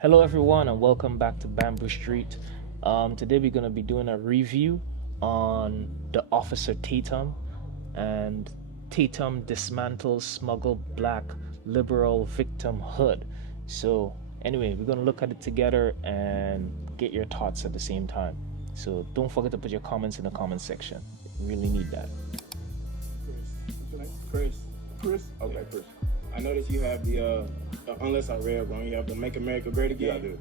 Hello, everyone, and welcome back to Bamboo Street. Today, we're going to be doing a review on the Officer Tatum, and Tatum dismantles smuggled black liberal victimhood. So, anyway, we're going to look at it together and get your thoughts at the same time. So, don't forget to put your comments in the comment section. We really need that. Chris. Okay, Chris. I noticed you have the, unless I read wrong, you have the Make America Great Again. Yeah, I do.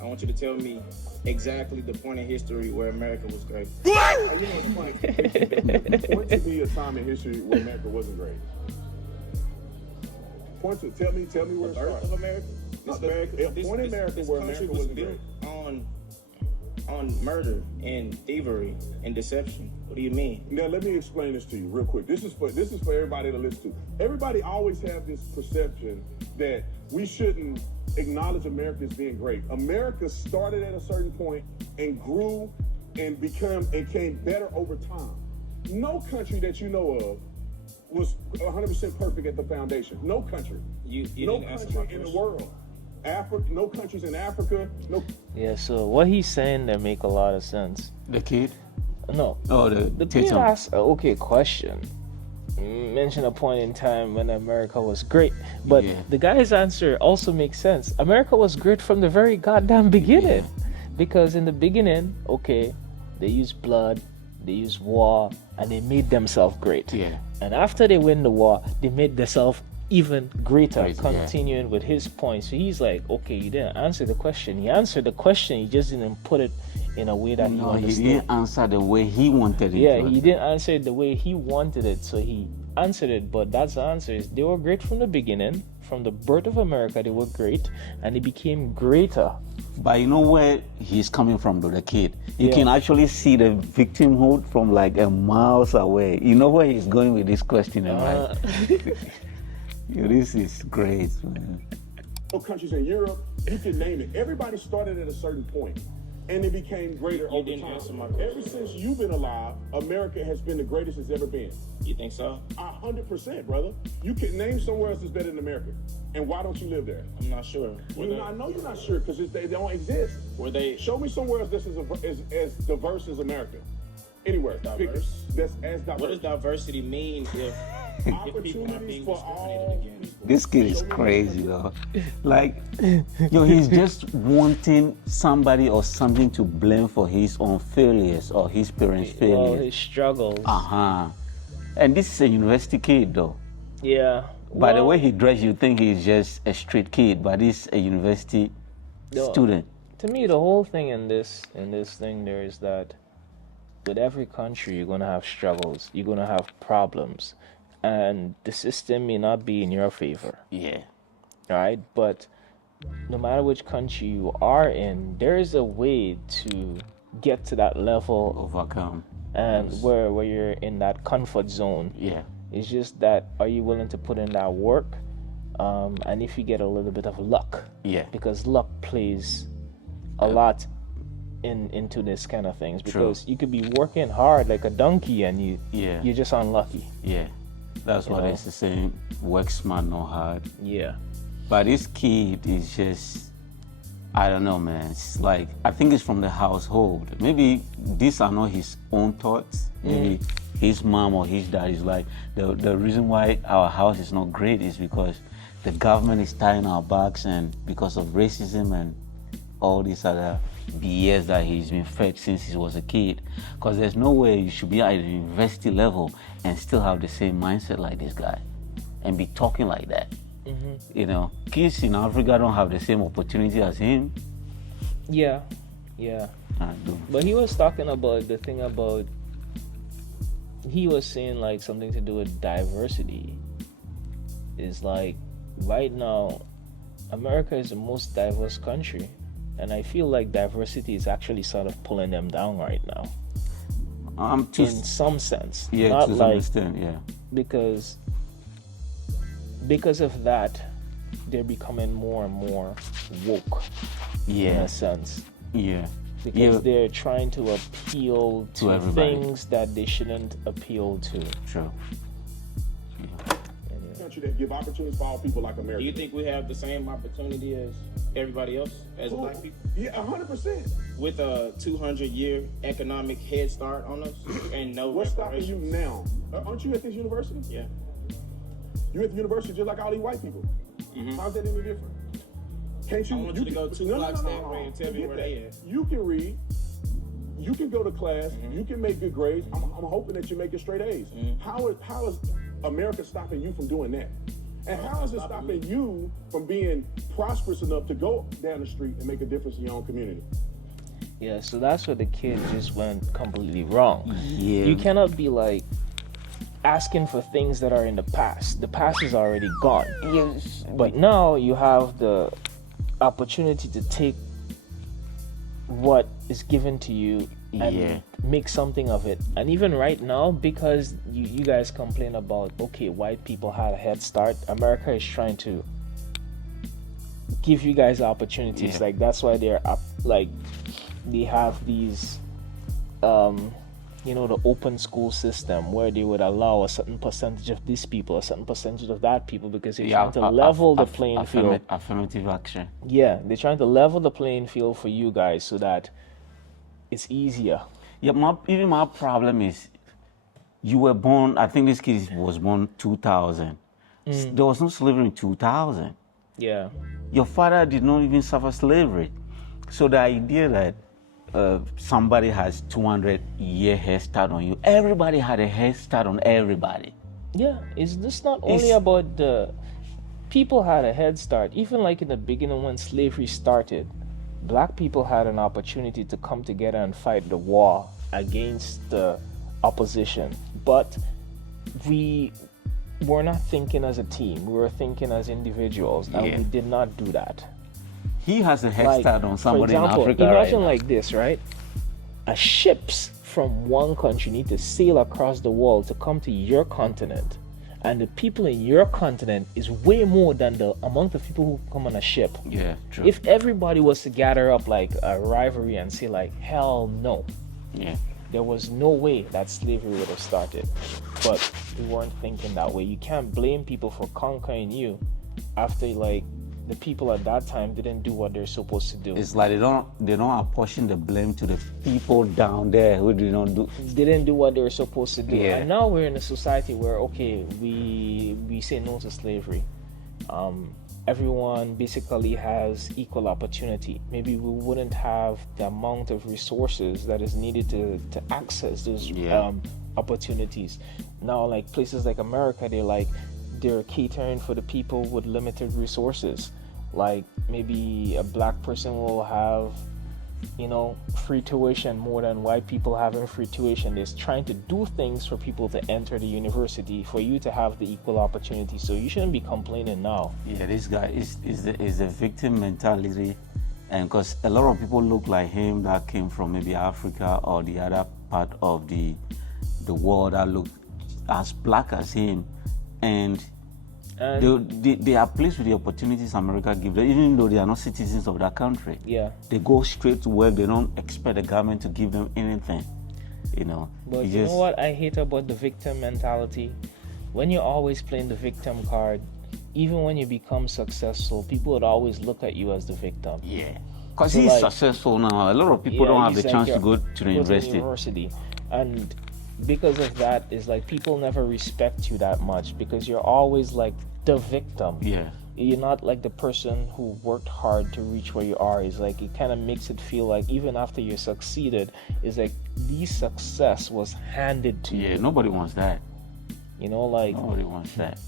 I want you to tell me exactly the point in history where America was great. You know what's funny? Point to me a time in history where America wasn't great. Tell me where The it birth started. of America? No, This point in America this where country America was wasn't built great. on murder and thievery and deception. What do you mean? Now let me explain this to you real quick. This is for everybody to listen to. Everybody always have this perception that we shouldn't acknowledge America as being great. America started at a certain point and grew and came better over time. No country that you know of was 100% perfect at the foundation. No country. You No didn't answer my country in the question. world. Africa, no countries in Africa, no. Yeah, so what he's saying that make a lot of sense. The kid? No, Oh, the kid Tatum. asked an okay question. Mention a point in time when America was great, but Yeah. the guy's answer also makes sense. America was great from the very goddamn beginning, because in the beginning, okay, they used blood, they used war, and they made themselves great. Yeah. And after they win the war, they made themselves even greater. Great, yeah. Continuing with his point, so he's like, okay, you didn't answer the question. He answered the question, he just didn't put it in a way that he No, he understood. didn't answer the way he wanted it. Yeah, to. he didn't answer it the way he wanted it, so he answered it. But that's the answer: is they were great from the beginning, from the birth of America. They were great, and they became greater. But you know where he's coming from, though, the kid? You Yeah. can actually see the victimhood from like a miles away. You know where he's going with this question, right? Yo, this is great, man. No countries in Europe, you can name it. Everybody started at a certain point, and it became greater over didn't time. answer my Ever question. since you've been alive, America has been the greatest it's ever been. You think so? 100%, brother. You can name somewhere else that's better than America, and why don't you live there? I'm not sure. I know you're not sure because they don't exist. Were they Show me somewhere else that's as diverse as America. Anywhere. Pick it. diverse? That's as diverse. What does diversity mean if people aren't Opportunities being for discriminated all against? people. This kid is Show me crazy, though. Like, yo, he's just wanting somebody or something to blame for his own failures or his parents' Well, failures. his struggles. And this is a university kid, though. Yeah. By the Well, way he dressed, you think he's just a street kid, but he's a university No. student. to me, the whole thing in this thing there is that with every country, you're gonna have struggles. You're gonna have problems, and the system may not be in your favor. Yeah. Right? But no matter which country you are in, there is a way to get to that level, Overcome. and where you're in that comfort zone. Yeah. It's just that, are you willing to put in that work? And if you get a little bit of luck, Yeah. because luck plays a lot into this kind of things. True. Because you could be working hard like a donkey, and Yeah. you're just unlucky. Yeah. That's what know? it's the saying, work smart, not hard. Yeah. But this kid is just, I don't know, man. It's like, I think it's from the household. Maybe these are not his own thoughts. Maybe his mom or his dad is like, the reason why our house is not great is because the government is tying our backs, and because of racism and all these other BS that he's been fed since he was a kid. Because there's no way you should be at a university level and still have the same mindset like this guy and be talking like that. You know, kids in Africa don't have the same opportunity as him. Yeah. I do. But he was talking about the thing about, he was saying like something to do with diversity. Is like, right now, America is the most diverse country, and I feel like diversity is actually sort of pulling them down right now, To, in some sense. yeah, Not to some like, extent, yeah. because of that, they're becoming more and more woke, in Yeah, a sense. yeah. Because Yeah, they're trying to appeal to everybody. things that they shouldn't appeal to. true. Now country that give opportunities for all people like America. Do you think we have the same opportunity as everybody else, as black people? Yeah, 100%. With a 200-year economic head start on us and no What's stopping you reparations? now? Aren't you at this university? Yeah. You're at the university just like all these white people. How's that any different? Can't you? I want you to go two blocks that way and tell me where they at. You can read. You can go to class. You can make good grades. I'm hoping that you make it straight A's. How is America stopping you from doing that? And how is it stopping you from being prosperous enough to go down the street and make a difference in your own community? Yeah, so that's where the kid just went completely wrong. Yeah. You cannot be like asking for things that are in the past. The past is already gone. Yes. But now you have the opportunity to take what is given to you and make something of it. And even right now, because you guys complain about, okay, white people had a head start, America is trying to give you guys opportunities. Like, that's why they're up, like, they have these the open school system where they would allow a certain percentage of these people, a certain percentage of that people, because they're trying to level the playing field. Affirmative action. Yeah, they're trying to level the playing field for you guys so that it's easier. Yeah, my problem is, you were born, I think this kid was born 2000. There was no slavery in 2000. Yeah. Your father did not even suffer slavery. So the idea that somebody has 200-year head start on you, everybody had a head start on everybody. Yeah, it's just not only about the people had a head start. Even like in the beginning when slavery started, black people had an opportunity to come together and fight the war against the opposition. But we were not thinking as a team. We were thinking as individuals, and we did not do that. He has a head start on somebody for example, in Africa. Imagine like this, right? Ships from one country need to sail across the world to come to your continent. And the people in your continent is way more than the amount of people who come on a ship. Yeah, true. If everybody was to gather up like a rivalry and say like, hell no. Yeah. There was no way that slavery would have started. But we weren't thinking that way. You can't blame people for conquering you after like the people at that time didn't do what they're supposed to do. It's like they don't apportion the blame to the people down there who didn't do what they were supposed to do. Yeah. And now we're in a society where okay, we say no to slavery. Everyone basically has equal opportunity. Maybe we wouldn't have the amount of resources that is needed to access those opportunities. Now, like places like America, they're catering for the people with limited resources. Like maybe a black person will have, free tuition more than white people having free tuition. They're trying to do things for people to enter the university for you to have the equal opportunity. So you shouldn't be complaining now. Yeah, this guy is the victim mentality, and because a lot of people look like him that came from maybe Africa or the other part of the world that look as black as him, and they are pleased with the opportunities America gives them, even though they are not citizens of that country. Yeah. They go straight to work. They don't expect the government to give them anything. But you know what I hate about the victim mentality? When you're always playing the victim card, even when you become successful, people would always look at you as the victim. Yeah. Because he's successful now. A lot of people don't have the chance to go to the university. And because of that, it's like people never respect you that much because you're always like the victim. Yeah. You're not like the person who worked hard to reach where you are. It's like it kind of makes it feel like even after you succeeded, it's like the success was handed to you. Yeah, nobody wants that. Nobody wants that.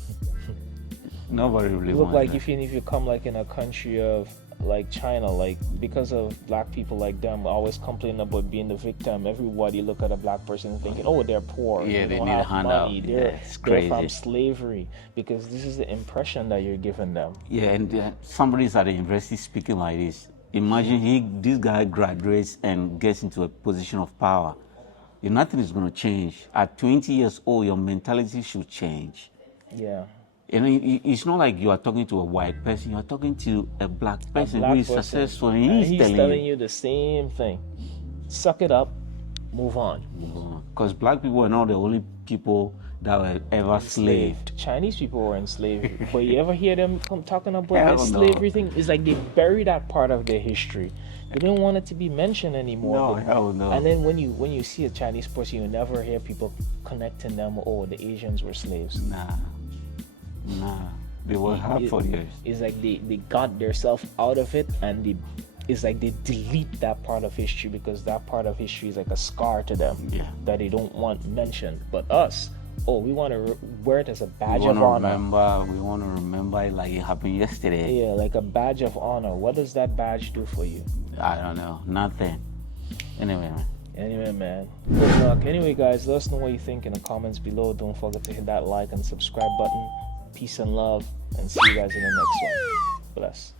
Nobody really look wants like that. if you come like in a country of like China, like because of black people like them always complaining about being the victim, everybody look at a black person thinking, oh, they're poor, yeah, they don't need have a handout. money, They're from slavery, because this is the impression that you're giving them. Yeah, and somebody's at the university speaking like this. Imagine this guy graduates and gets into a position of power. Nothing is going to change. At 20 years old, your mentality should change. Yeah. And it's not like you are talking to a white person, you are talking to a black person who is successful, and he's telling you the same thing. Suck it up, move on. Because black people are not the only people that were ever enslaved. Chinese people were enslaved, but you ever hear them talking about that Hell no. slavery thing? It's like they bury that part of their history. They didn't want it to be mentioned anymore. No, hell no. And then when you see a Chinese person, you never hear people connecting them. Oh, the Asians were slaves. Nah. They were hard for years. It's like they got themselves out of it, and it's like they delete that part of history because that part of history is like a scar to them that they don't want mentioned. But us, we want to wear it as a badge of honor. We want to remember it like it happened yesterday. Yeah, like a badge of honor. What does that badge do for you? I don't know. Nothing. Anyway, man. Good luck. Anyway, guys, let us know what you think in the comments below. Don't forget to hit that like and subscribe button. Peace and love, and see you guys in the next one. Bless.